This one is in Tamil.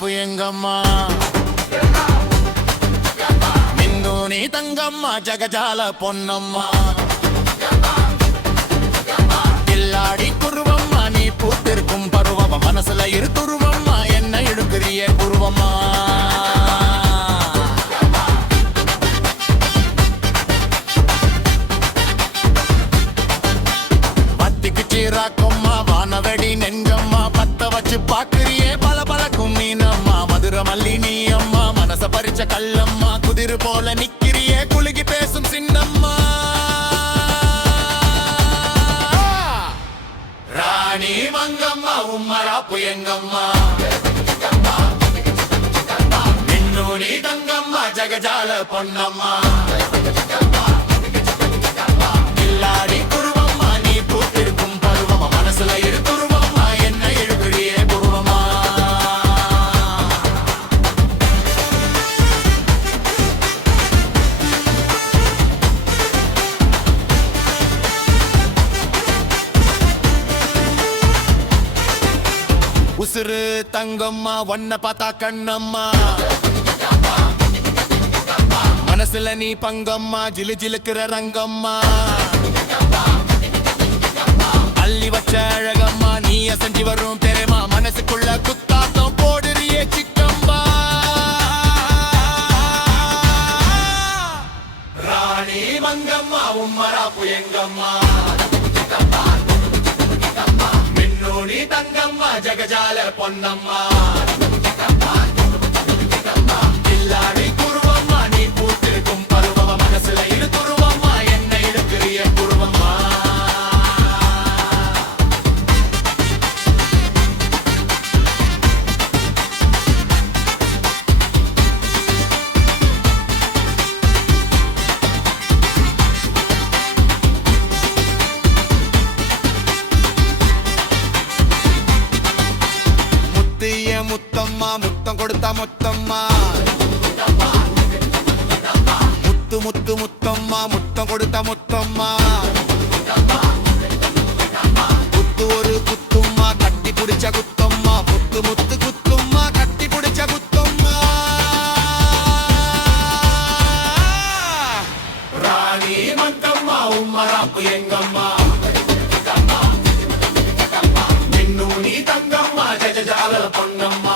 ఉమ్మరాపు ఎంగమ్మ నిన్ను నీ తంగమ్మ జగజాల పొన్నమ్మ கில்லாடி குருவம்மா நீ பூத்திருக்கும் பருவம் மனசுல இரு துருவம்மா என்ன இழுக்கிறிய குருவம்மா பத்திக்கு சீராக்கம்மா வானவெடி நெஞ்சம்மா பத்த வச்சு பாக்குறியே பல பழக்கும் மீனம்மா மதுர மல்லி நீ அம்மா மனச பறிச்ச கல்லம்மா குதிரு போல நிக்கிறியே குலுகி பேசும் சின்னம்மா ராணி மங்கம்மா உம்மராப்பு ఎంగమ్మ నిన్ను నీ తంగమ్మ జగజాల పొన్నమ్మ கில்லாடி குருவம்மா நீ பூத்திருக்கும் பருவம் மனசுல இரு துருவம்மா என்ன இழுக்கிறியே குருவம்மா உசுரு தங்கம்மா ஒன்ன பார்த்தா கண்ணம்மா மனசுல நீ பங்கம்மா ஜிலு ஜிலுக்கிற ரங்கம்மா அள்ளி வச்ச அழகம்மா நீ அசஞ்சி வரும் பெருமா மனசுக்குள்ள குத்தாத்தம் போடுறியே சிக்கம்பா ராணி மங்கம்மா உம்மராப்பு ఎంగమ్మ నిన్ను నీ తంగమ్మ జగజాల పొన్నమ్మ கில்லாடி குருவம்மா நீ பூத்திருக்கும் பருவம் மனசுல இரு துருவம்மா என்ன இழுக்கிறிய குருவம்மா முத்தம்மா முத்தம் கொடுத்தா முத்தம்மா முத்து முத்து முத்தம்மா முத்தம் கொடுத்தா முத்தம்மா குத்து ஒரு குத்தும்மா கட்டி பிடிச்ச குத்தம்மா முத்து முத்து குத்தும்மா கட்டி பிடிச்ச குத்தம்மா ராணி மங்கம்மா உம்மராப்பு ఎంగమ్మ నిన్ను నీ తంగమ్మ జగజాల పొన్నమ్మ